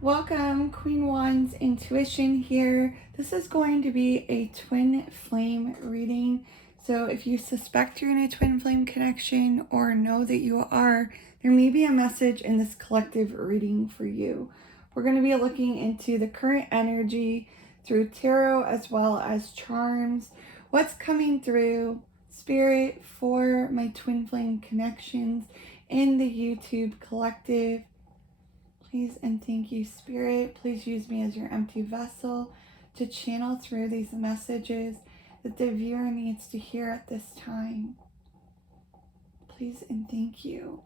Welcome, Queen Wands Intuition here. This is going to be a twin flame reading. So if you suspect you're in a twin flame connection or know that you are, there may be a message in this collective reading for you. We're going to be looking into the current energy through tarot as well as charms. What's coming through spirit for my twin flame connections in the YouTube collective. Please and thank you, Spirit. Please use me as your empty vessel to channel through these messages that the viewer needs to hear at this time. Please and thank you.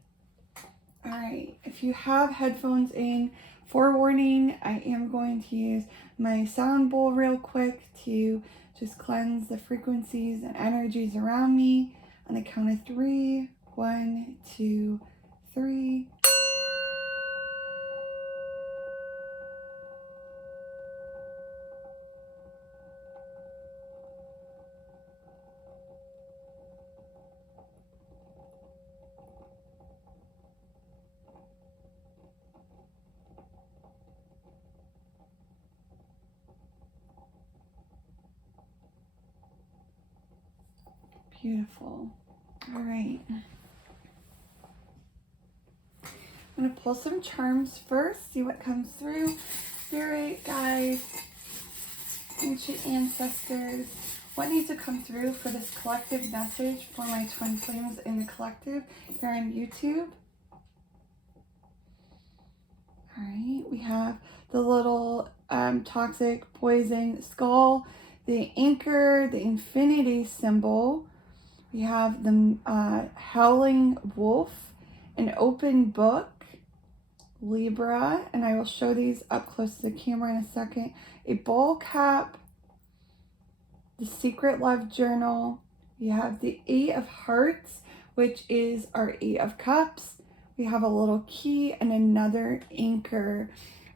All right, if you have headphones in, forewarning, I am going to use my sound bowl real quick to just cleanse the frequencies and energies around me on the count of 3. 1, 2, 3. Beautiful. All right. I'm going to pull some charms first, see what comes through. Spirit, guides, ancient ancestors, what needs to come through for this collective message for my twin flames in the collective here on YouTube? All right, we have the little toxic poison skull, the anchor, the infinity symbol. We have the howling wolf, an open book, Libra, and I will show these up close to the camera in a second. A ball cap, the secret love journal. We have the 8 of hearts, which is our 8 of cups. We have a little key and another anchor.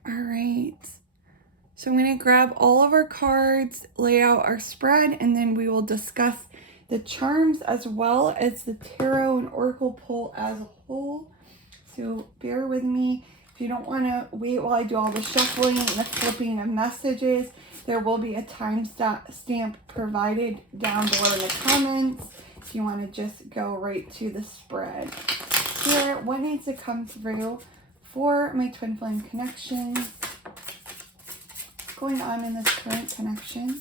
All right. So I'm going to grab all of our cards, lay out our spread, and then we will discuss the charms as well as the tarot and oracle pull as a whole. So bear with me. If you don't want to wait while I do all the shuffling and the flipping of messages, there will be a time stamp provided down below in the comments if you want to just go right to the spread. Here, what needs to come through for my twin flame connections? What's going on in this current connection?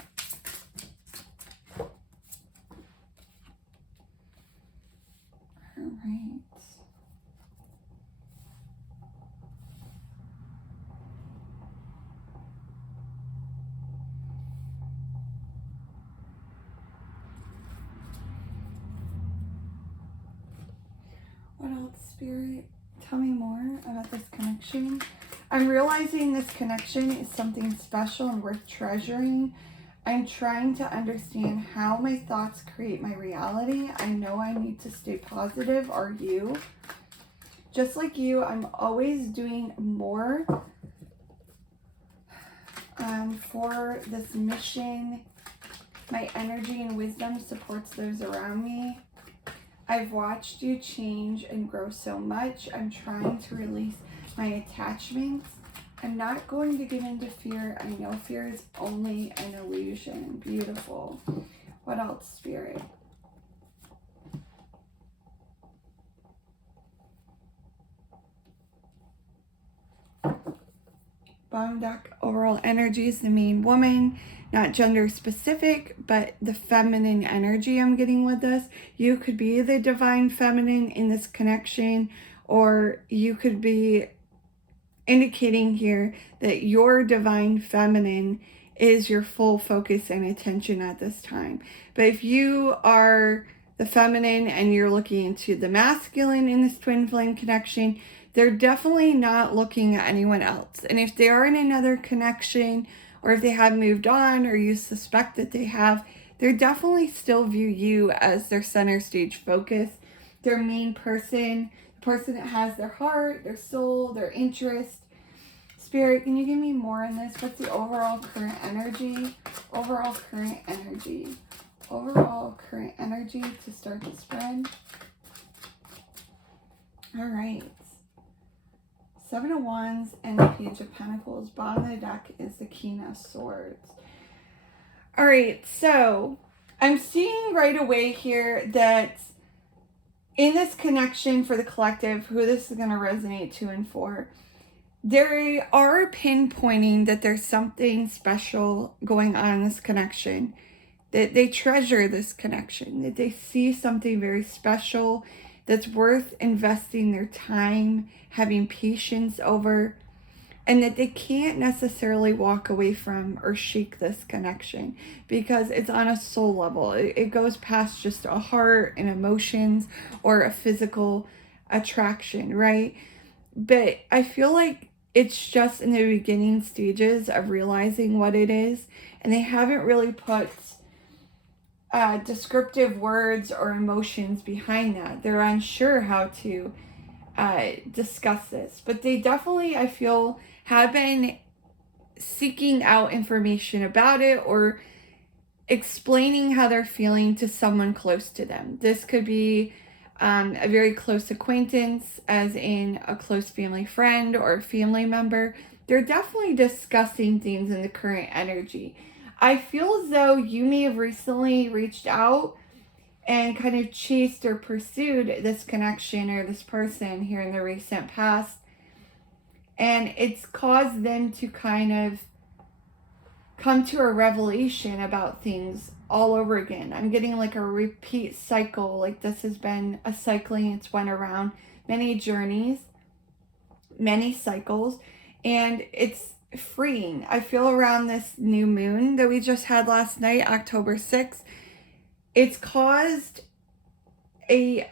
All right. What else, Spirit? Tell me more about this connection. I'm realizing this connection is something special and worth treasuring. I'm trying to understand how my thoughts create my reality. I know I need to stay positive. Are you? Just like you, I'm always doing more for this mission. My energy and wisdom supports those around me. I've watched you change and grow so much. I'm trying to release my attachments. I'm not going to get into fear. I know fear is only an illusion. Beautiful. What else, Spirit? Bottom deck, overall energy is the main woman, not gender specific, but the feminine energy I'm getting with this. You could be the divine feminine in this connection, or you could be indicating here that your divine feminine is your full focus and attention at this time. But if you are the feminine and you're looking into the masculine in this twin flame connection, they're definitely not looking at anyone else. And if they are in another connection, or if they have moved on, or you suspect that they have, they definitely still view you as their center stage focus, their main person, the person that has their heart, their soul, their interest. Spirit, can you give me more in this? What's the overall current energy? Overall current energy. Overall current energy to start the spread. All right. Seven of Wands and the Page of Pentacles. Bottom of the deck is the King of Swords. All right, so I'm seeing right away here that in this connection for the collective, who this is going to resonate to and for, they are pinpointing that there's something special going on in this connection, that they treasure this connection, that they see something very special that's worth investing their time, having patience over, and that they can't necessarily walk away from or shake this connection because it's on a soul level. It goes past just a heart and emotions or a physical attraction, right? But I feel like it's just in the beginning stages of realizing what it is, and they haven't really put descriptive words or emotions behind that. They're unsure how to discuss this, but they definitely, I feel, have been seeking out information about it or explaining how they're feeling to someone close to them. This could be a very close acquaintance, as in a close family friend or a family member. They're definitely discussing things in the current energy. I feel as though you may have recently reached out and kind of chased or pursued this connection or this person here in the recent past. And it's caused them to kind of come to a revelation about things all over again. I'm getting like a repeat cycle. Like this has been a cycling. It's went around many journeys, many cycles, and it's freeing. I feel around this new moon that we just had last night, October 6th, it's caused a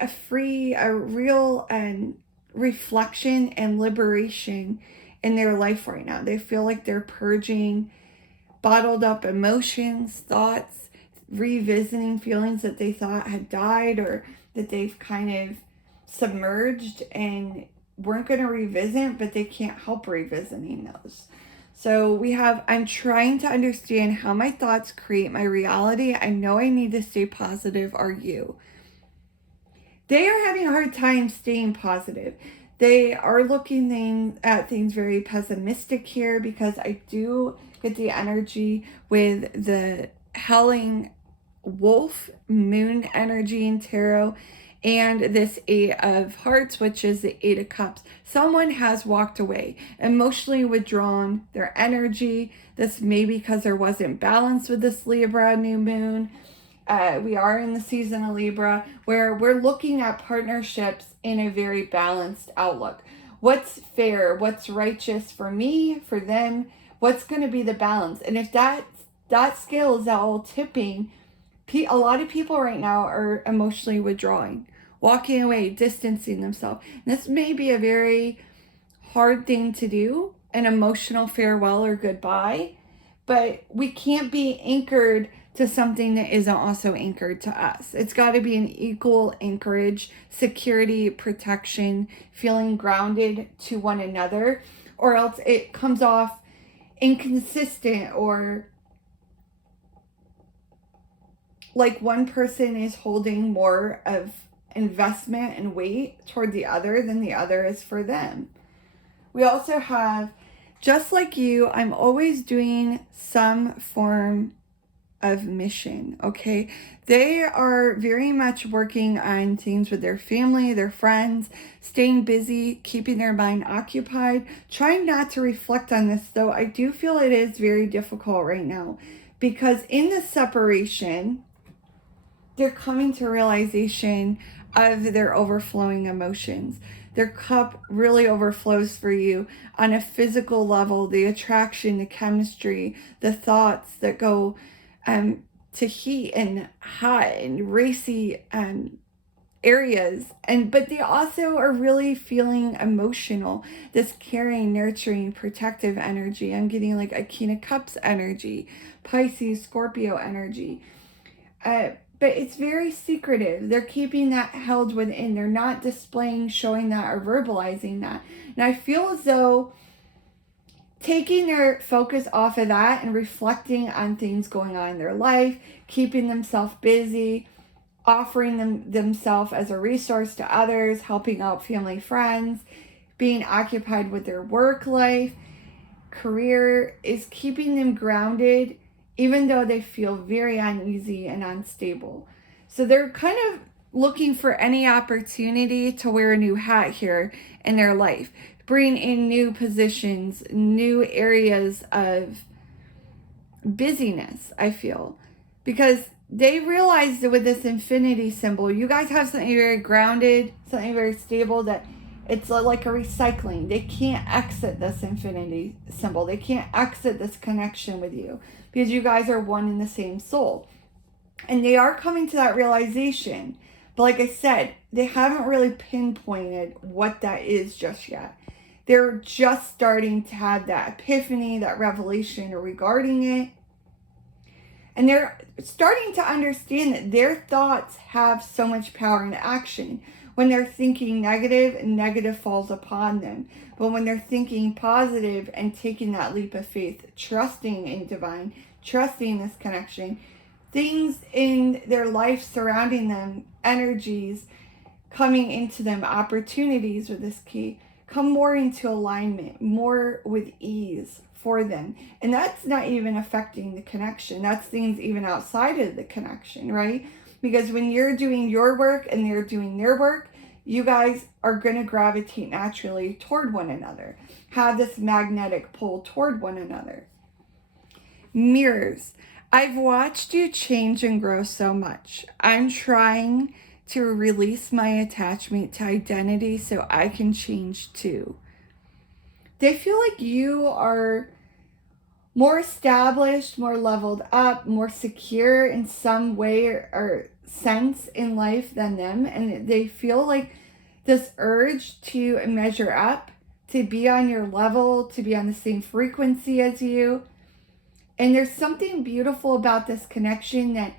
real reflection and liberation in their life right now. They feel like they're purging bottled up emotions, thoughts, revisiting feelings that they thought had died or that they've kind of submerged and weren't going to revisit, but they can't help revisiting those. So we have, I'm trying to understand how my thoughts create my reality. I know I need to stay positive. Are you? They are having a hard time staying positive. They are looking at things very pessimistic here because I do get the energy with the howling wolf moon energy in tarot and this 8 of Hearts, which is the 8 of Cups. Someone has walked away, emotionally withdrawn their energy. This may be because there wasn't balance with this Libra new moon. We are in the season of Libra where we're looking at partnerships in a very balanced outlook. What's fair? What's righteous for me, for them? What's going to be the balance? And if that scale is all tipping, a lot of people right now are emotionally withdrawing, walking away, distancing themselves. And this may be a very hard thing to do, an emotional farewell or goodbye, but we can't be anchored to something that isn't also anchored to us. It's got to be an equal anchorage, security, protection, feeling grounded to one another, or else it comes off inconsistent or like one person is holding more of investment and weight toward the other than the other is for them. We also have, just like you, I'm always doing some form of mission, okay? They are very much working on things with their family, their friends, staying busy, keeping their mind occupied, trying not to reflect on this, though I do feel it is very difficult right now because in the separation, they're coming to realization of their overflowing emotions. Their cup really overflows for you on a physical level, the attraction, the chemistry, the thoughts that go to heat and hot and racy areas. But they also are really feeling emotional, this caring, nurturing, protective energy. I'm getting like a King of Cups energy, Pisces, Scorpio energy. But it's very secretive. They're keeping that held within. They're not displaying, showing that, or verbalizing that. And I feel as though taking their focus off of that and reflecting on things going on in their life, keeping themselves busy, offering themselves as a resource to others, helping out family, friends, being occupied with their work life, career is keeping them grounded, even though they feel very uneasy and unstable. So they're kind of looking for any opportunity to wear a new hat here in their life, bring in new positions, new areas of busyness, I feel, because they realize that with this infinity symbol, you guys have something very grounded, something very stable, that it's like a recycling. They can't exit this infinity symbol. They can't exit this connection with you because you guys are one in the same soul. And they are coming to that realization. But like I said, they haven't really pinpointed what that is just yet. They're just starting to have that epiphany, that revelation regarding it. And they're starting to understand that their thoughts have so much power in action. When they're thinking negative, negative falls upon them. But when they're thinking positive and taking that leap of faith, trusting in divine, trusting this connection, things in their life surrounding them, energies coming into them, opportunities with this key, come more into alignment, more with ease for them. And that's not even affecting the connection. That's things even outside of the connection, right? Because when you're doing your work and they're doing their work, you guys are going to gravitate naturally toward one another, have this magnetic pull toward one another. Mirrors. I've watched you change and grow so much. I'm trying to release my attachment to identity so I can change too. They feel like you are more established, more leveled up, more secure in some way or sense in life than them. And they feel like this urge to measure up, to be on your level, to be on the same frequency as you. And there's something beautiful about this connection that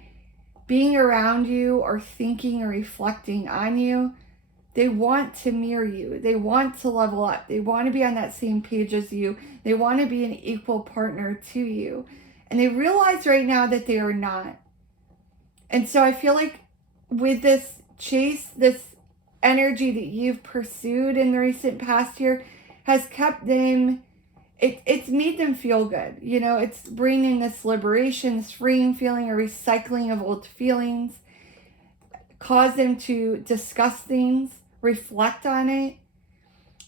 being around you or thinking or reflecting on you, they want to mirror you. They want to level up. They want to be on that same page as you. They want to be an equal partner to you. And they realize right now that they are not. And so I feel like with this chase, this energy that you've pursued in the recent past year has kept them, it's made them feel good. You know, it's bringing this liberation, this freeing feeling, a recycling of old feelings, cause them to discuss things, reflect on it.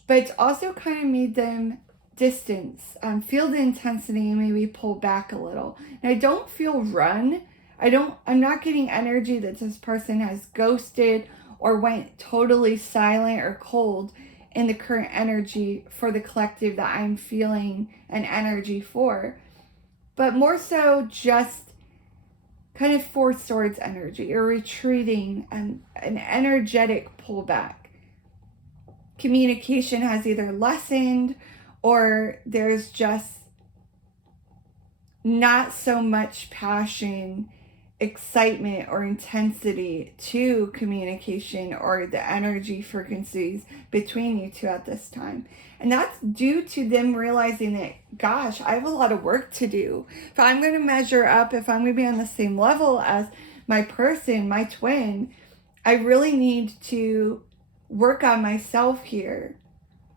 But it's also kind of made them distance, feel the intensity and maybe pull back a little. And I don't feel run. I'm not getting energy that this person has ghosted or went totally silent or cold in the current energy for the collective that I'm feeling an energy for. But more so just kind of Four Swords energy or retreating and an energetic pullback. Communication has either lessened or there's just not so much passion, excitement, or intensity to communication or the energy frequencies between you two at this time. And that's due to them realizing that, gosh, I have a lot of work to do. If I'm going to measure up, if I'm going to be on the same level as my person, my twin, I really need to work on myself here.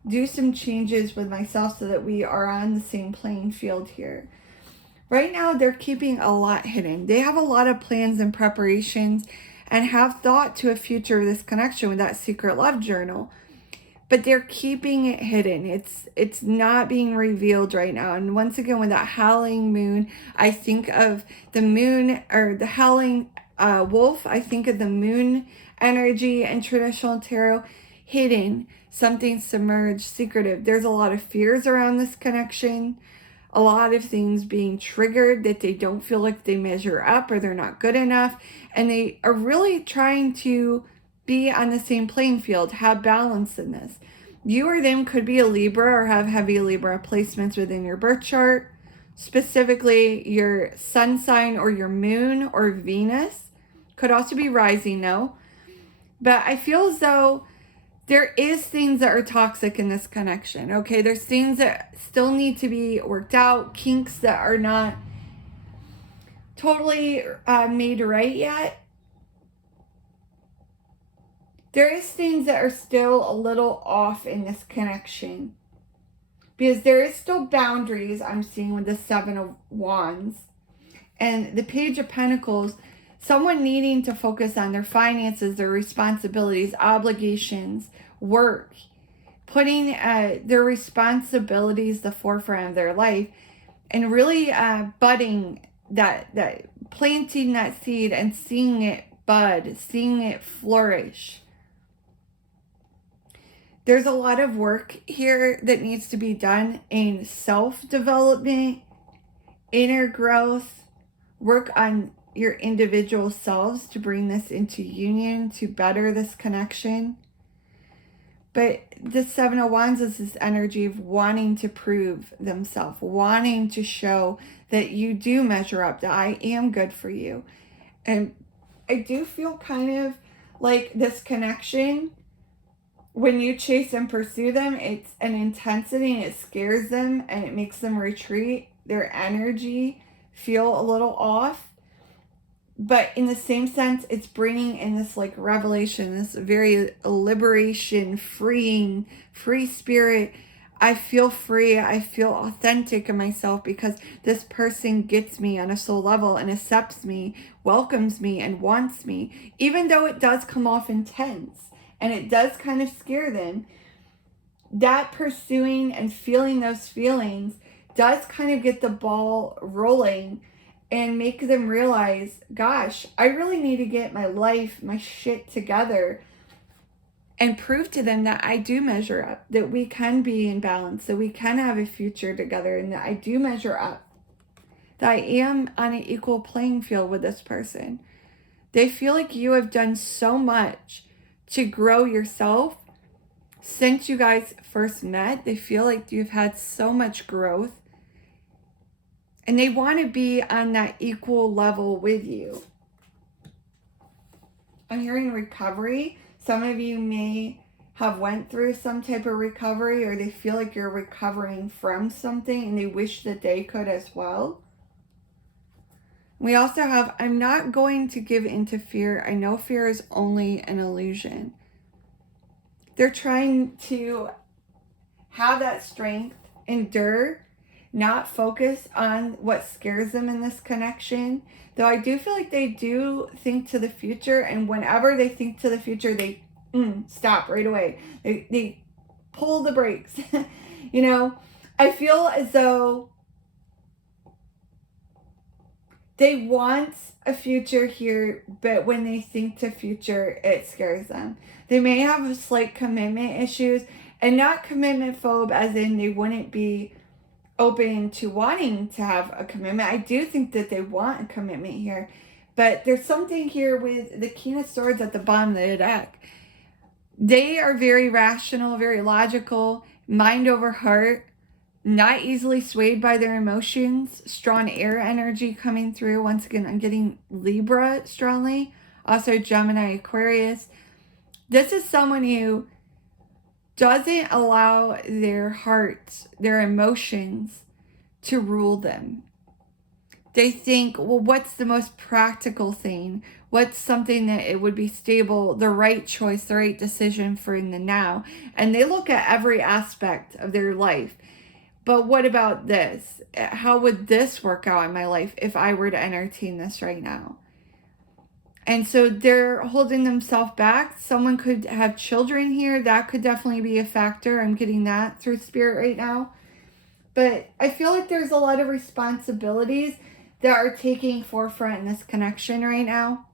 Do some changes with myself so that we are on the same playing field here. Right now, they're keeping a lot hidden. They have a lot of plans and preparations and have thought to a future of this connection with that secret love journal. But they're keeping it hidden. It's not being revealed right now. And once again, with that howling moon, I think of the moon, or the howling wolf. I think of the moon energy and traditional tarot, hidden, something submerged, secretive. There's a lot of fears around this connection. A lot of things being triggered that they don't feel like they measure up or they're not good enough. And they are really trying to be on the same playing field, have balance in this. You or them could be a Libra or have heavy Libra placements within your birth chart, specifically your sun sign or your moon or Venus. Could also be rising though. But I feel as though there is things that are toxic in this connection, okay? There's things that still need to be worked out, kinks that are not totally made right yet. there is things that are still a little off in this connection. Because there is still boundaries I'm seeing with the Seven of Wands. And the Page of Pentacles, someone needing to focus on their finances, their responsibilities, obligations, work, putting their responsibilities the forefront of their life, and really budding that planting that seed and seeing it bud, seeing it flourish. There's a lot of work here that needs to be done in self-development, inner growth, work on your individual selves to bring this into union, to better this connection. But the Seven of Wands is this energy of wanting to prove themselves, wanting to show that you do measure up, that I am good for you. And I do feel kind of like this connection, when you chase and pursue them, it's an intensity and it scares them and it makes them retreat. Their energy feel a little off. But in the same sense, it's bringing in this like revelation, this very liberation, freeing, free spirit. I feel free. I feel authentic in myself because this person gets me on a soul level and accepts me, welcomes me, and wants me, even though it does come off intense and it does kind of scare them. That pursuing and feeling those feelings does kind of get the ball rolling and make them realize, gosh, I really need to get my life, my shit together, and prove to them that I do measure up, that we can be in balance, that we can have a future together, and that I do measure up, that I am on an equal playing field with this person. They feel like you have done so much to grow yourself since you guys first met. They feel like you've had so much growth. And they want to be on that equal level with you. I'm hearing recovery. Some of you may have went through some type of recovery, or they feel like you're recovering from something and they wish that they could as well. We also have, I'm not going to give into fear. I know fear is only an illusion. They're trying to have that strength, endure, not focus on what scares them in this connection. Though I do feel like they do think to the future, and whenever they think to the future, they stop right away. They pull the brakes. You know, I feel as though they want a future here, but when they think to future, it scares them. They may have a slight commitment issues, and not commitment phobe as in they wouldn't be open to wanting to have a commitment. I do think that they want a commitment here, but there's something here with the King of Swords at the bottom of the deck. They are very rational, very logical, mind over heart, not easily swayed by their emotions, strong air energy coming through. Once again, I'm getting Libra strongly, also Gemini, Aquarius. This is someone who doesn't allow their hearts, their emotions to rule them. They think, well, what's the most practical thing? What's something that it would be stable, the right choice, the right decision for in the now? And they look at every aspect of their life. But what about this? How would this work out in my life if I were to entertain this right now? And so they're holding themselves back. Someone could have children here. That could definitely be a factor. I'm getting that through spirit right now. But I feel like there's a lot of responsibilities that are taking forefront in this connection right now.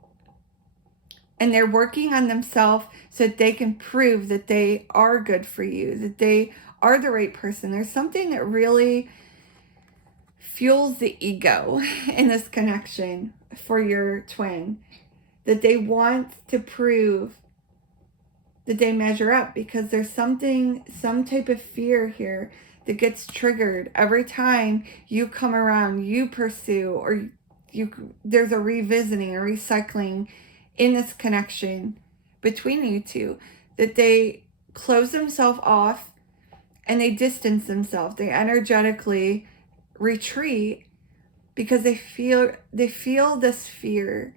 And they're working on themselves so that they can prove that they are good for you, that they are the right person. There's something that really fuels the ego in this connection for your twin, that they want to prove that they measure up, because there's something, some type of fear here that gets triggered every time you come around, you pursue, or there's a revisiting or recycling in this connection between you two, that they close themselves off and they distance themselves. They energetically retreat because they feel this fear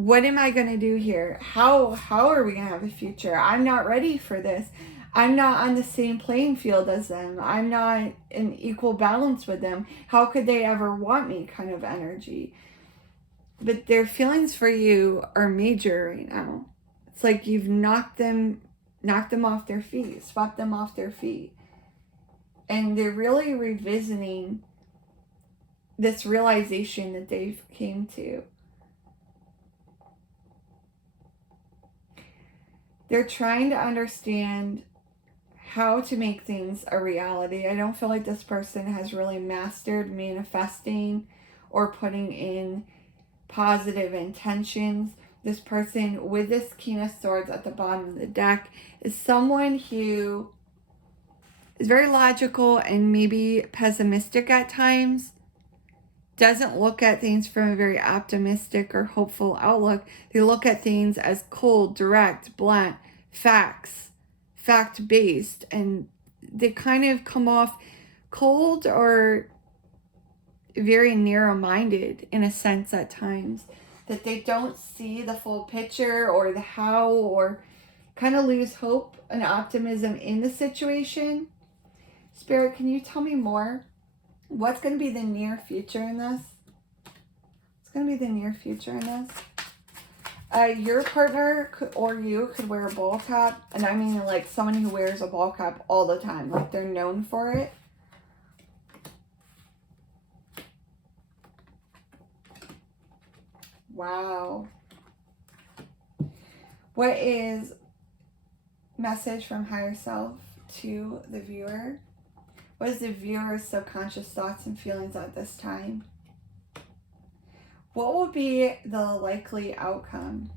what am I going to do here? How are we going to have a future? I'm not ready for this. I'm not on the same playing field as them. I'm not in equal balance with them. How could they ever want me kind of energy? But their feelings for you are major right now. It's like you've knocked them off their feet, swept them off their feet. And they're really revisiting this realization that they've came to. They're trying to understand how to make things a reality. I don't feel like this person has really mastered manifesting or putting in positive intentions. This person with this King of Swords at the bottom of the deck is someone who is very logical and maybe pessimistic at times. Doesn't look at things from a very optimistic or hopeful outlook. They look at things as cold, direct, blunt, fact-based, and they kind of come off cold or very narrow-minded in a sense at times, that they don't see the full picture or the how, or kind of lose hope and optimism in the situation. Spirit, can you tell me more? What's going to be the near future in this? What's going to be the near future in this? Your partner or you could wear a ball cap. And I mean like someone who wears a ball cap all the time. Like they're known for it. Wow. What is message from higher self to the viewer? What is the viewer's subconscious thoughts and feelings at this time? What will be the likely outcome?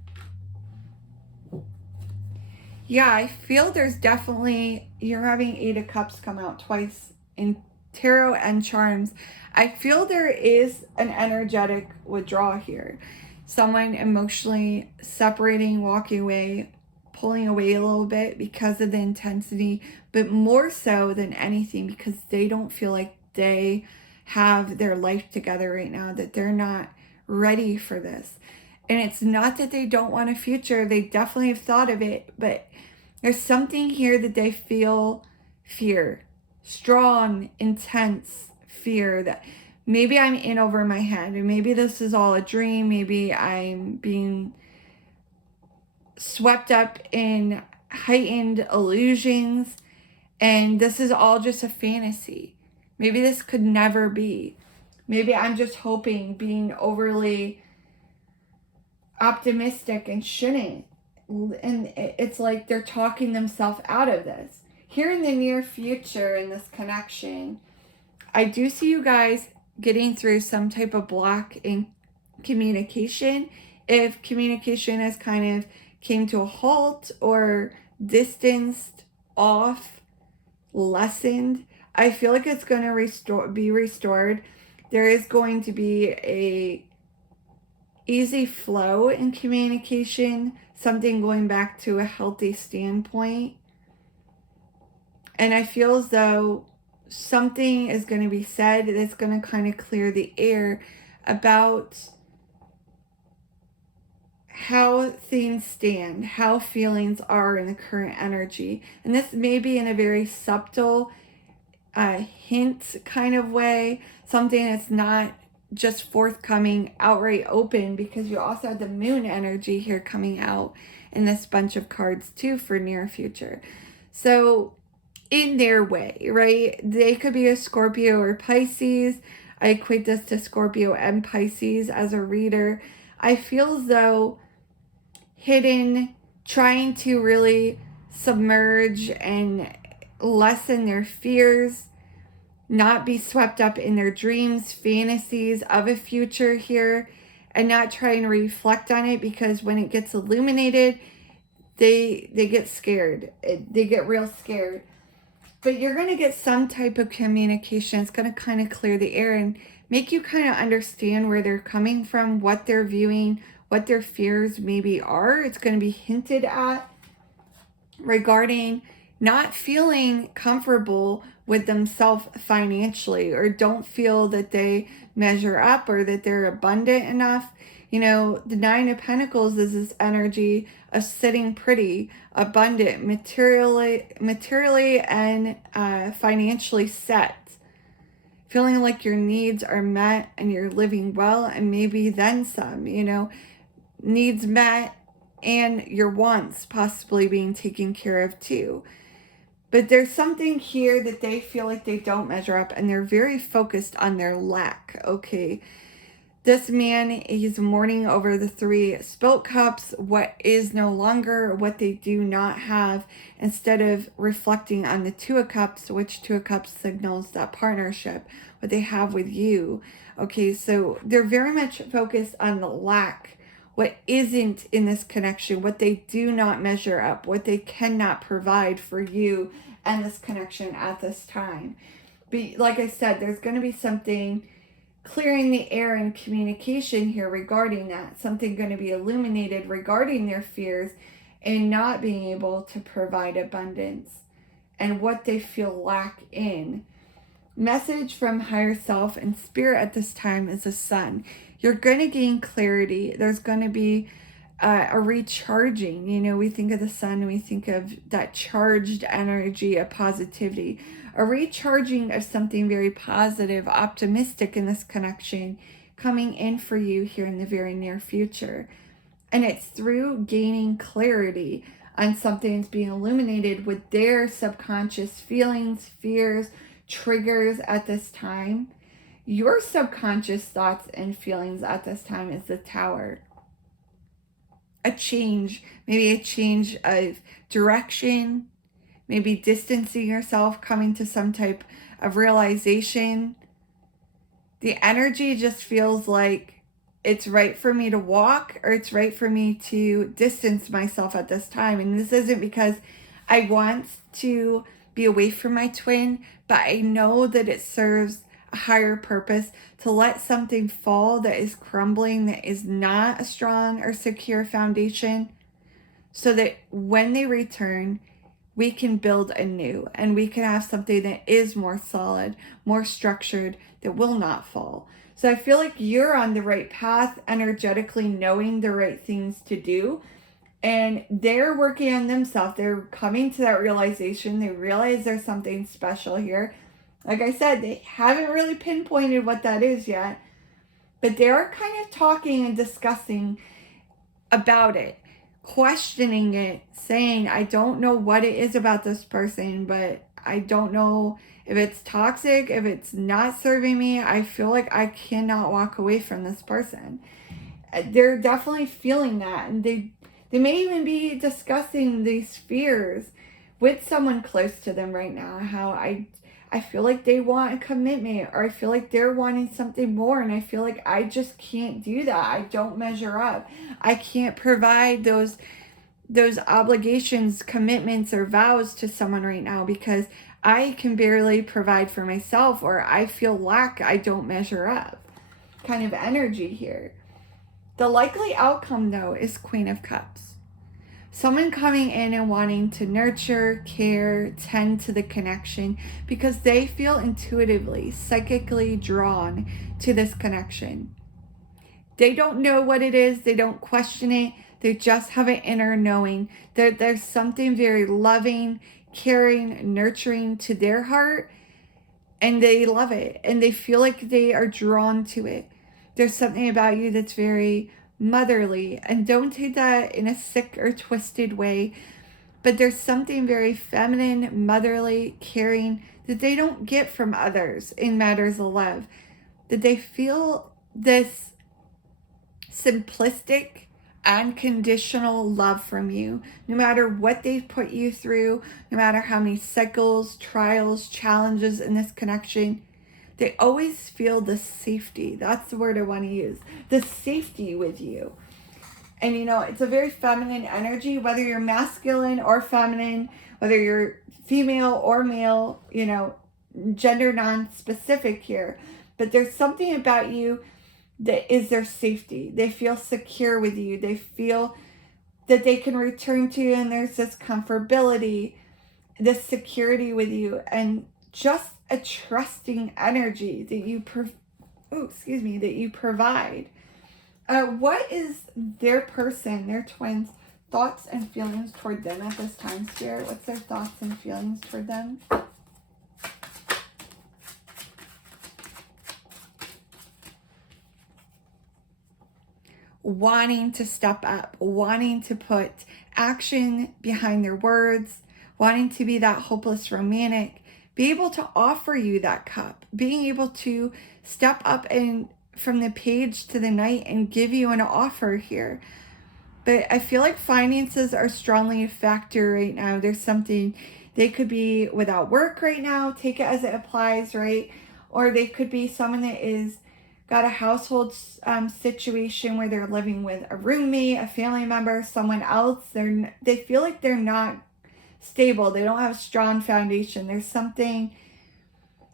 Yeah, I feel there's definitely, you're having 8 of Cups come out twice in Tarot and Charms. I feel there is an energetic withdrawal here. Someone emotionally separating, walking away, pulling away a little bit because of the intensity, but more so than anything because they don't feel like they have their life together right now, that they're not ready for this. And it's not that they don't want a future. They definitely have thought of it, but there's something here that they feel fear, strong, intense fear that maybe I'm in over my head, and maybe this is all a dream. Maybe I'm being swept up in heightened illusions, and this is all just a fantasy. Maybe this could never be. Maybe I'm just hoping, being overly optimistic and shouldn't. And it's like they're talking themselves out of this. Here in the near future, in this connection, I do see you guys getting through some type of block in communication. If communication has kind of came to a halt or distanced off, lessened, I feel like it's going to be restored. There is going to be a easy flow in communication, something going back to a healthy standpoint. And I feel as though something is going to be said that's going to kind of clear the air about how things stand, how feelings are in the current energy. And this may be in a very subtle hint kind of way, something that's not just forthcoming, outright open, because you also have the moon energy here coming out in this bunch of cards too for near future. So in their way, right? They could be a Scorpio or Pisces. I equate this to Scorpio and Pisces as a reader. I feel as though hidden, trying to really submerge and lessen their fears, not be swept up in their dreams, fantasies of a future here, and not try and reflect on it, because when it gets illuminated, they get scared. They get real scared. But you're going to get some type of communication. It's going to kind of clear the air and make you kind of understand where they're coming from, what they're viewing, what their fears maybe are. It's going to be hinted at regarding not feeling comfortable with themselves financially, or don't feel that they measure up or that they're abundant enough. You know, the Nine of Pentacles is this energy of sitting pretty, abundant, materially and financially set. Feeling like your needs are met and you're living well, and maybe then some, you know, needs met and your wants possibly being taken care of too. But there's something here that they feel like they don't measure up, and they're very focused on their lack, okay? This man, he's mourning over the 3 spilt cups, what is no longer, what they do not have, instead of reflecting on the 2 of cups, which 2 of cups signals that partnership, what they have with you. Okay, so they're very much focused on the lack, what isn't in this connection, what they do not measure up, what they cannot provide for you and this connection at this time. But like I said, there's going to be something clearing the air and communication here regarding that. Something going to be illuminated regarding their fears and not being able to provide abundance and what they feel lack in. Message from higher self and spirit at this time is the Sun. You're going to gain clarity. There's going to be a recharging. You know, we think of the Sun and we think of that charged energy of positivity. A recharging of something very positive, optimistic in this connection coming in for you here in the very near future. And it's through gaining clarity on something that's being illuminated with their subconscious feelings, fears, triggers at this time. Your subconscious thoughts and feelings at this time is the Tower. A change, maybe a change of direction, maybe distancing yourself, coming to some type of realization. The energy just feels like it's right for me to walk, or it's right for me to distance myself at this time. And this isn't because I want to be away from my twin, but I know that it serves a higher purpose to let something fall that is crumbling, that is not a strong or secure foundation, so that when they return, we can build anew and we can have something that is more solid, more structured, that will not fall. So I feel like you're on the right path, energetically knowing the right things to do. And they're working on themselves. They're coming to that realization. They realize there's something special here. Like I said, they haven't really pinpointed what that is yet. But they're kind of talking and discussing about it, questioning it, saying, I don't know what it is about this person, but I don't know if it's toxic, if it's not serving me. I feel like I cannot walk away from this person. They're definitely feeling that. And they may even be discussing these fears with someone close to them right now. How I feel like they want a commitment, or I feel like they're wanting something more, and I feel like I just can't do that. I don't measure up. I can't provide those obligations, commitments, or vows to someone right now because I can barely provide for myself, or I feel lack. I don't measure up kind of energy here. The likely outcome, though, is Queen of Cups. Someone coming in and wanting to nurture, care, tend to the connection because they feel intuitively, psychically drawn to this connection. They don't know what it is. They don't question it. They just have an inner knowing that there's something very loving, caring, nurturing to their heart, and they love it, and they feel like they are drawn to it. There's something about you that's very motherly, and don't take that in a sick or twisted way, but there's something very feminine, motherly, caring that they don't get from others in matters of love. That they feel this simplistic, unconditional love from you, no matter what they've put you through, no matter how many cycles, trials, challenges in this connection. They always feel the safety. That's the word I want to use. The safety with you. And you know, it's a very feminine energy, whether you're masculine or feminine, whether you're female or male, you know, gender non-specific here. But there's something about you that is their safety. They feel secure with you. They feel that they can return to you, and there's this comfortability, this security with you, and just a trusting energy that you provide. What is their person, their twins, thoughts and feelings toward them at this time, Spirit? What's their thoughts and feelings toward them? Wanting to step up, wanting to put action behind their words, wanting to be that hopeless romantic, be able to offer you that cup, being able to step up and from the page to the night and give you an offer here. But I feel like finances are strongly a factor right now. There's something, they could be without work right now, take it as it applies, right? Or they could be someone that is got a household situation where they're living with a roommate, a family member, someone else. They feel like they're not stable. They don't have a strong foundation. There's something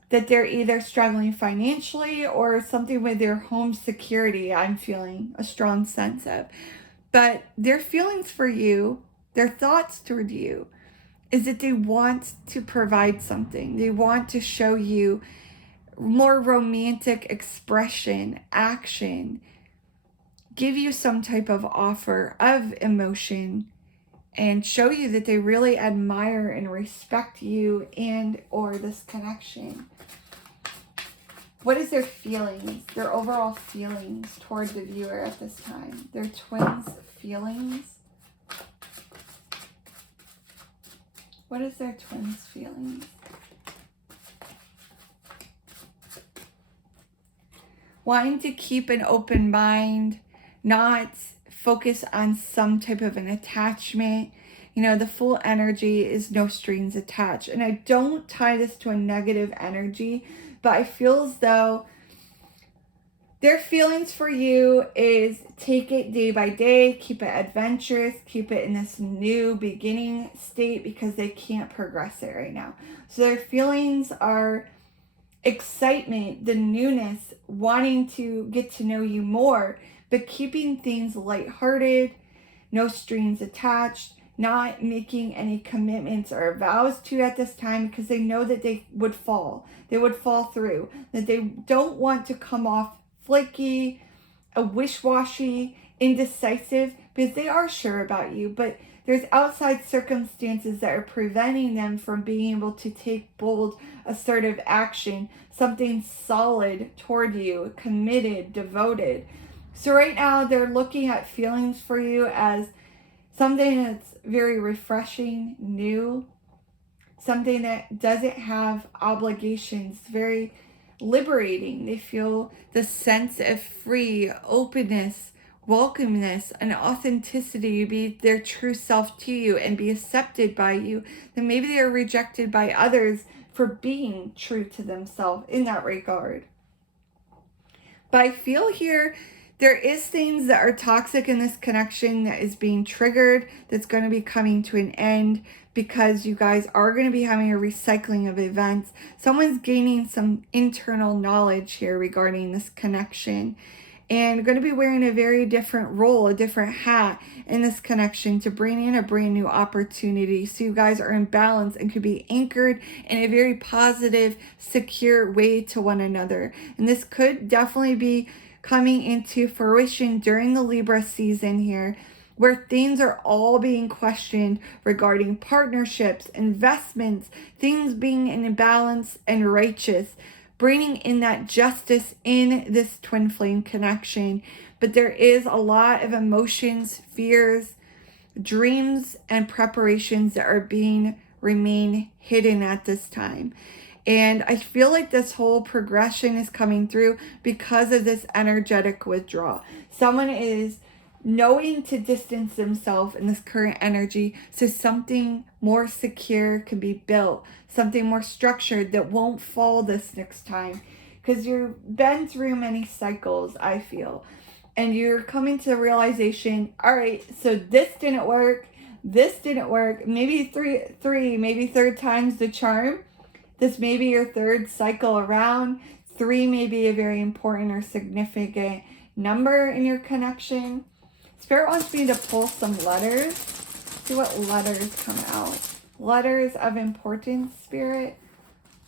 that they're either struggling financially or something with their home security. I'm feeling a strong sense of. But their feelings for you, their thoughts toward you, is that they want to provide something. They want to show you more romantic expression, action, give you some type of offer of emotion, and show you that they really admire and respect you and or this connection. What is their feelings, their overall feelings toward the viewer at this time? Their twins' feelings. What is their twins' feelings? Wanting to keep an open mind, not focus on some type of an attachment. You know, the full energy is no strings attached. And I don't tie this to a negative energy, but I feel as though their feelings for you is take it day by day, keep it adventurous, keep it in this new beginning state because they can't progress it right now. So their feelings are excitement, the newness, wanting to get to know you more, but keeping things lighthearted, no strings attached, not making any commitments or vows to at this time because they know that they would fall. They would fall through. That they don't want to come off flaky, a wish-washy, indecisive, because they are sure about you, but there's outside circumstances that are preventing them from being able to take bold, assertive action, something solid toward you, committed, devoted. So right now they're looking at feelings for you as something that's very refreshing, new, something that doesn't have obligations, very liberating. They feel the sense of free openness, welcomeness, and authenticity to be their true self to you and be accepted by you. Then maybe they are rejected by others for being true to themselves in that regard. But I feel here there is things that are toxic in this connection that is being triggered, that's going to be coming to an end because you guys are going to be having a recycling of events. Someone's gaining some internal knowledge here regarding this connection and going to be wearing a very different role, a different hat in this connection to bring in a brand new opportunity. So you guys are in balance and could be anchored in a very positive, secure way to one another. And this could definitely be coming into fruition during the Libra season here, where things are all being questioned regarding partnerships, investments, things being in balance and righteous, bringing in that justice in this twin flame connection. But there is a lot of emotions, fears, dreams, and preparations that are being remain hidden at this time. And I feel like this whole progression is coming through because of this energetic withdrawal. Someone is knowing to distance themselves in this current energy so something more secure can be built, something more structured that won't fall this next time. Because you've been through many cycles, I feel. And you're coming to the realization, all right, so this didn't work, maybe three, maybe third time's the charm. This may be your third cycle around. 3 may be a very important or significant number in your connection. Spirit wants me to pull some letters. See what letters come out. Letters of importance, Spirit.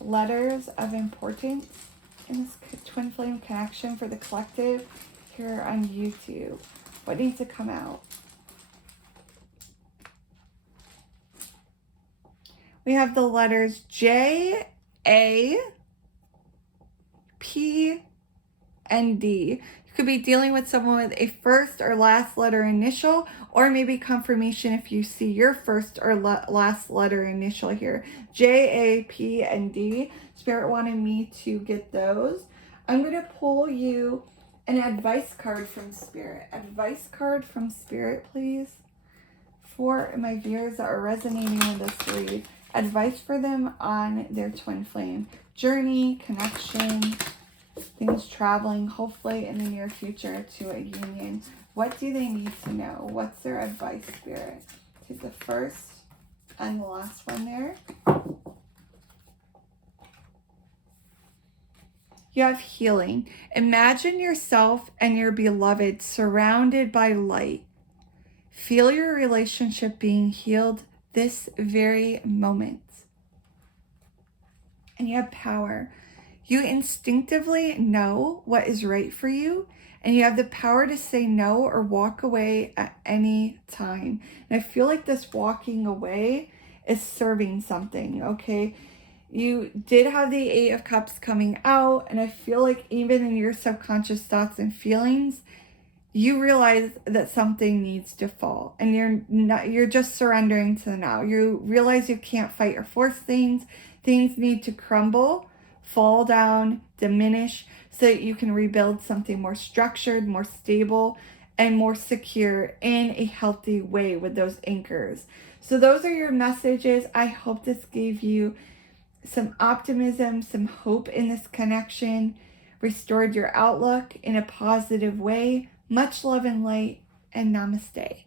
Letters of importance in this twin flame connection for the collective. here on YouTube? What needs to come out? We have the letters J, A, P, and D. You could be dealing with someone with a first or last letter initial, or maybe confirmation if you see your first or last letter initial here. J, A, P, and D. Spirit wanted me to get those. I'm going to pull you an advice card from Spirit. Advice card from Spirit, please. For my viewers that are resonating with this read. Advice for them on their twin flame journey, connection, things traveling, hopefully in the near future to a union. What do they need to know? What's their advice, Spirit? Take the first and the last one there. You have healing. Imagine yourself and your beloved surrounded by light. Feel your relationship being healed this very moment. And you have power. You instinctively know what is right for you, and you have the power to say no or walk away at any time. And I feel like this walking away is serving something, okay? You did have the Eight of Cups coming out, and I feel like even in your subconscious thoughts and feelings, you realize that something needs to fall, and you're just surrendering to the now. You realize you can't fight or force things. Things need to crumble, fall down, diminish, so that you can rebuild something more structured, more stable, and more secure in a healthy way with those anchors. So those are your messages. I hope this gave you some optimism, some hope in this connection, restored your outlook in a positive way. Much love and light, and namaste.